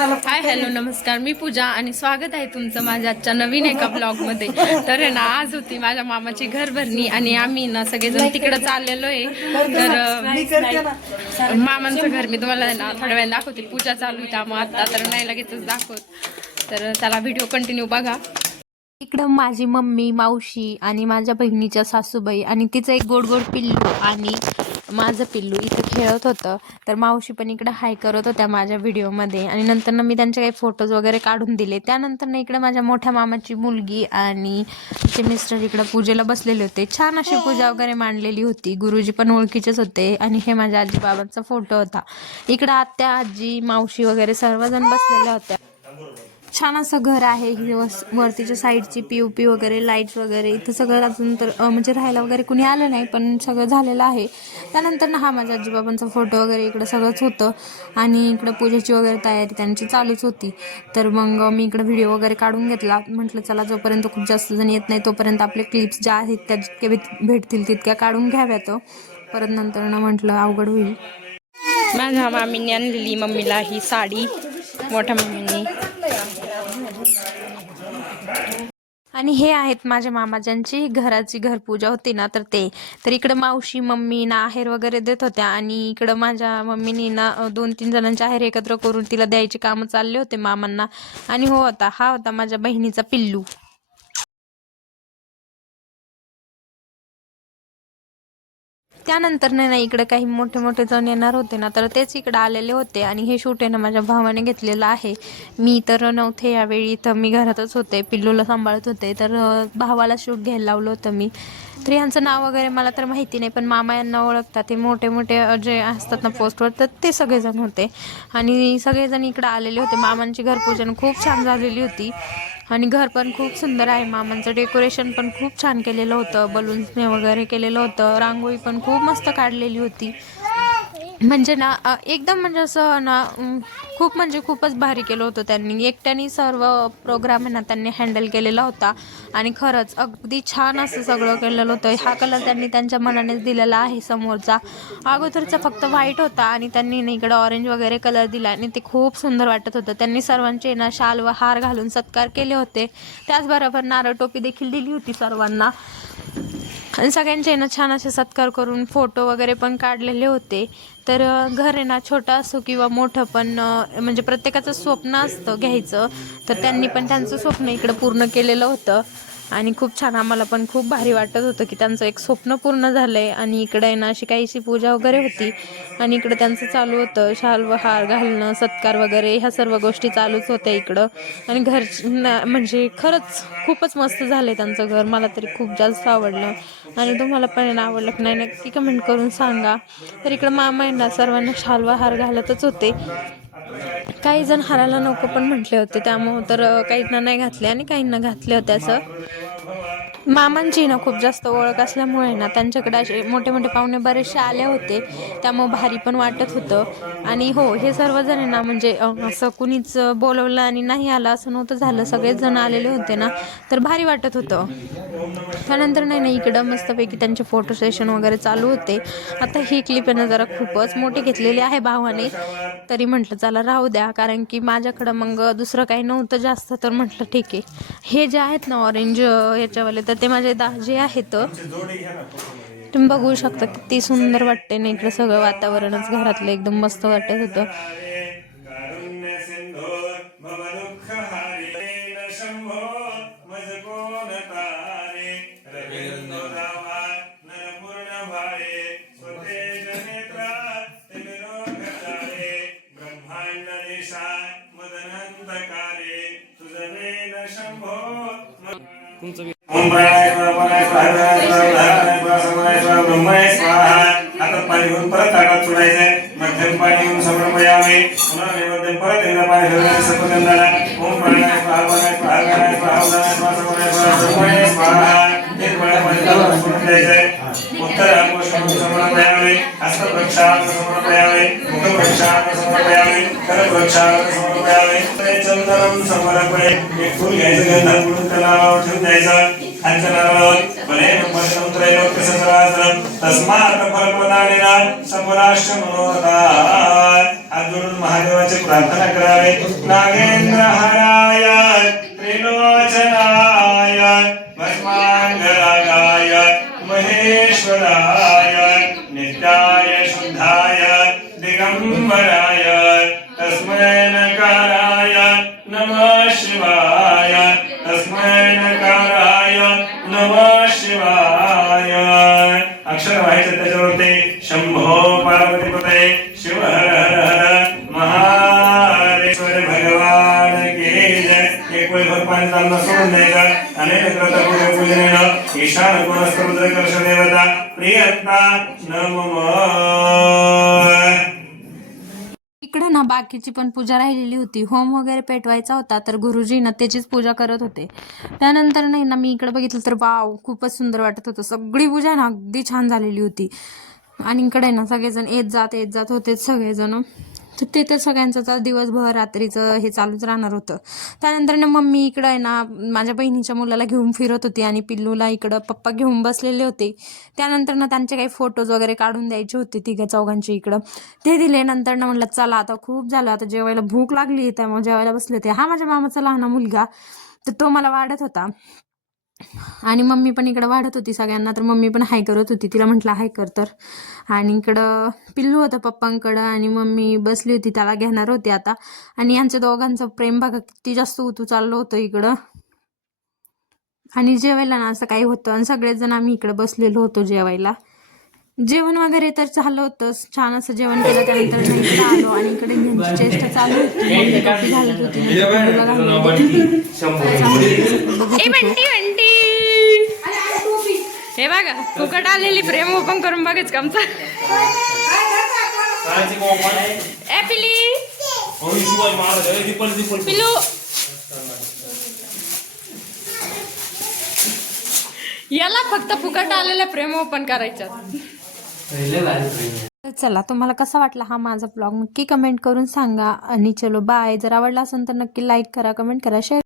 Hi hello नमस्कार. मी पूजा आणि स्वागत आहे तुमचं माझ्या आजच्या नवीन एका ब्लॉगमध्ये तर आहे ना आज होती माझ्या मामाची घर भरणी आणि आम्ही ना सगळेजण तिकडे चाललेलो आहे तर मामांचं घर मी तुम्हाला ना थोड्या वेळाने दाखवते. पूजा चालू आहे त्यामुळे आता तर नाही लगेचच दाखवत. तर त्याला व्हिडिओ कंटिन्यू बघा. इकडं माझी मम्मी मावशी आणि माझ्या बहिणीच्या सासूबाई आणि तिचं एक गोड गोड पिल्लू आणि माझं पिल्लू इथं खेळत होतं. तर मावशी पण इकडं हाय करत होत्या माझ्या व्हिडिओमध्ये आणि नंतर ना मी त्यांचे काही फोटोज वगैरे काढून दिले. त्यानंतर ना इकडं माझ्या मोठ्या मामाची मुलगी आणि तिचे मिस्टर इकडं पूजेला बसलेले होते. छान अशी पूजा वगैरे मांडलेली होती. गुरुजी पण ओळखीचेच होते. आणि हे माझ्या आजी बाबांचा फोटो होता. इकडं आत्या आजी मावशी वगैरे सर्वजण बसलेल्या होत्या. छान असं घर आहे. वस- वरतीच्या साईडची पी पी वगैरे लाईट्स वगैरे इथं सगळं अजून तर म्हणजे राहायला वगैरे कुणी आलं नाही पण सगळं झालेलं आहे. त्यानंतर ना हा माझ्या आजीबाबांचा फोटो वगैरे इकडं सगळंच होतं. आणि इकडं पूजेची वगैरे तयारी त्यांची चालूच होती. तर मग मी इकडं व्हिडिओ वगैरे काढून घेतला. म्हटलं चला जोपर्यंत खूप जास्त जण येत नाही तोपर्यंत आपले क्लिप्स ज्या आहेत त्या जितके भेट- भेटतील तितक्या काढून घ्याव्यात परत नंतर ना म्हटलं अवघड होईल. माझ्या मामीने आणलेली मम्मीला ही साडी. मोठ्या मम्मी आणि हे आहेत माझ्या मामा ज्यांची घराची घरपूजा होती ना तर ते. तर इकडं मावशी मम्मी ना आहेर वगैरे देत होत्या आणि इकडं माझ्या मम्मीनी ना दोन तीन जणांचे आहेर एकत्र करून तिला द्यायचे कामं चालले होते मामांना. आणि हो होता हा होता माझ्या बहिणीचा पिल्लू. त्यानंतर नाही इकडे काही मोठे मोठे जण येणार होते ना तर तेच इकडे आलेले होते आणि हे शूट आहे ना माझ्या भावाने घेतलेलं आहे. मी तर नव्हते यावेळी तर मी घरातच होते पिल्लूला सांभाळत होते तर भावाला शूट घ्यायला लावलं होतं मी. तर यांचं नाव वगैरे मला तर माहिती नाही पण मामा यांना ओळखतात. ते मोठे मोठे जे असतात ना पोस्टवर तर ते सगळेजण होते. आणि सगळेजण इकडे आलेले होते. मामांची घरपूजन खूप छान झालेली होती. आणि घर पण खूप सुंदर आहे. मामांचं डेकोरेशन पण खूप छान केलेलं होतं. बलून्सने वगैरे केलेलं होतं. रांगोळी पण खूप मस्त काढलेली होती. म्हणजे ना एकदम म्हणजे असं ना खूप म्हणजे खूपच भारी केलं होतं त्यांनी. एकट्याने सर्व प्रोग्राम आहे ना त्यांनी हँडल केलेला होता. आणि खरंच अगदी छान असं सगळं केलेलं होतं. हा कलर त्यांनी त्यांच्या मनानेच दिलेला आहे समोरचा. अगोदरचा फक्त व्हाईट होता आणि त्यांनी ना इकडं ऑरेंज वगैरे कलर दिला आणि ते खूप सुंदर वाटत होतं. त्यांनी सर्वांचे ना शाल व हार घालून सत्कार केले होते. त्याचबरोबर नारळ टोपी देखील दिली होती सर्वांना. आणि सगळ्यांचे ना छान असे सत्कार करून फोटो वगैरे पण काढलेले होते. तर घर आहे ना छोटं असो किंवा मोठं पण म्हणजे प्रत्येकाचं स्वप्न असतं घ्यायचं. तर त्यांनी पण त्यांचं स्वप्न इकडं पूर्ण केलेलं होतं. आणि खूप छान आम्हाला पण खूप भारी वाटत होतं की त्यांचं एक स्वप्न पूर्ण झालं आहे आणि इकडे आहे ना अशी काहीशी पूजा वगैरे होती. आणि इकडं त्यांचं चालू होतं शाल व हार घालणं सत्कार वगैरे ह्या सर्व गोष्टी चालूच होत्या इकडं. आणि घर म्हणजे खरंच खूपच मस्त झालं आहे त्यांचं घर. मला तरी खूप जास्त आवडलं. आणि तुम्हाला पण आवडलं की नाही नक्की कमेंट करून सांगा. तर इकडं मामा यांना सर्वांना शालवा हार घालतच होते. काही जण हाराला नको पण म्हटले होते त्यामुळं तर काहींना नाही घातले आणि काहींना घातले होते असं. मामांची ना खूप जास्त ओळख असल्यामुळे ना त्यांच्याकडे असे मोठे मोठे पाहुणे बरेचसे आले होते. त्यामुळं भारी पण वाटत होतं. आणि हो हे सर्वजण आहे ना म्हणजे असं कुणीच बोलवलं आणि नाही आलं असं नव्हतं झालं. सगळेच जण आलेले होते ना तर भारी वाटत होतं. त्यानंतर नाही ना इकडं मस्तपैकी त्यांचे फोटो सेशन वगैरे चालू होते. आता ही क्लिप आहे ना जरा खूपच मोठी घेतलेली आहे भावाने. तरी म्हटलं चला राहू द्या कारण की माझ्याकडं मग दुसरं काही नव्हतं जास्त. तर म्हटलं ठीक आहे. हे जे आहेत ना ऑरेंज याच्यावाले तर ते माझे दाजे आहेत तुम्ही बघू शकता किती सुंदर वाटते ना इकडं सगळं वातावरणच. घरातलं एकदम मस्त वाटत होतं. तुमचं ओम प्राणाय स्वाहाय स्वाहाय स्वाहाय स्वाहाय स्वाहा समानाय स्वाहा आता पाणी घेऊन परत ताटात सोडायचंय मध्यम पाणी घेऊन समर्पयावे पुन्हा नैवेद्य परत एकदा पाणी ठेवायचं सफरचंदाला ओम प्राणाय स्वाहा प्राणाय स्वाहा प्राणाय स्वाहा उदानाय स्वाहा स्वाहा स्वाहा एक वेळा पाणी घालून सोडून उत्तर अंगोष्ठ समर्पयावे हस्त प्रक्षालन समर्पयावे मुख प्रक्षालन समर्पयावे कर प्रक्षालन समर्पयावे चंदनम समर्पये एक फूल घ्यायचं गंधात म्हणून त्याला ठेवून द्यायचं हात जोडून महादेवाची प्रार्थना करावे नागेंद्र हरा तस्मै नमः शिवाय तस्मै नकाराय नमः शिवाय. अक्षर व्हायचं त्याच्यावरती शंभो पार्वतीपते शिव हर हर हर महादेश्वर भगवान की जय. एक वेळ भर चालणं सोडून द्यायचं. अनेक कृत पूजे पूजनेनं ईशान कोणस्तर कर्ष देवता प्रियंता नमः. बाकीची पण पूजा राहिलेली होती. होम वगैरे पेटवायचा होता तर गुरुजी ना त्याचीच पूजा करत होते. त्यानंतर नाही ना मी इकडे बघितलं तर वाव खूपच सुंदर वाटत होतं. सगळी पूजा ना अगदी छान झालेली होती. आणि इकडे ना सगळेजण येत जात येत जात होते सगळेजण. तर ते तर सगळ्यांचं तर दिवसभर रात्रीचं हे चालूच राहणार होतं. त्यानंतर ना मम्मी इकडं आहे ना माझ्या बहिणीच्या मुलाला घेऊन फिरत होती आणि पिल्लूला इकडं पप्पा घेऊन बसलेले होते. त्यानंतर ना त्यांचे काही फोटोज वगैरे काढून द्यायचे होते तिघा चौघांचे इकडं. ते दिले नंतर ना म्हणलं चला आता खूप झालं आता जेवायला भूक लागली त्यामुळे जेवायला बसले होते. हा माझ्या मामाचा लहान मुलगा तर तो मला वाढत होता. आणि मम्मी पण इकडं वाढत होती सगळ्यांना तर मम्मी पण हाय करत होती. तिला म्हटलं हाय कर तर. आणि इकडं पिल्लू होतं पप्पांकडं आणि मम्मी बसली होती त्याला घेणार होती आता. आणि यांच्या दोघांचं प्रेम बघा किती जास्त उतू चाललं होतं इकडं. आणि जेवायला ना असं काही होतं. आणि सगळेच जण आम्ही इकडे बसलेलो होतो जेवायला. जेवण वगैरे तर झालं होतं छान असं जेवण केलं त्यानंतर आलो आणि इकडे यांची चेष्टा चालू होती. घालत होती पिल्लूला घालत होती. ए बंटी बंटी हे बघा फुकट आलेली प्रेम ओपन करून बघायच का आमचा? ए पिली पिलू याला फक्त फुकट आलेल्या प्रेम ओपन करायच्या तर चला तुम्हाला कसा वाटला हा माझा ब्लॉग नक्की कमेंट करून सांगा. आणि चलो बाय जर आवडला असेल तर नक्की लाईक करा कमेंट करा शेअर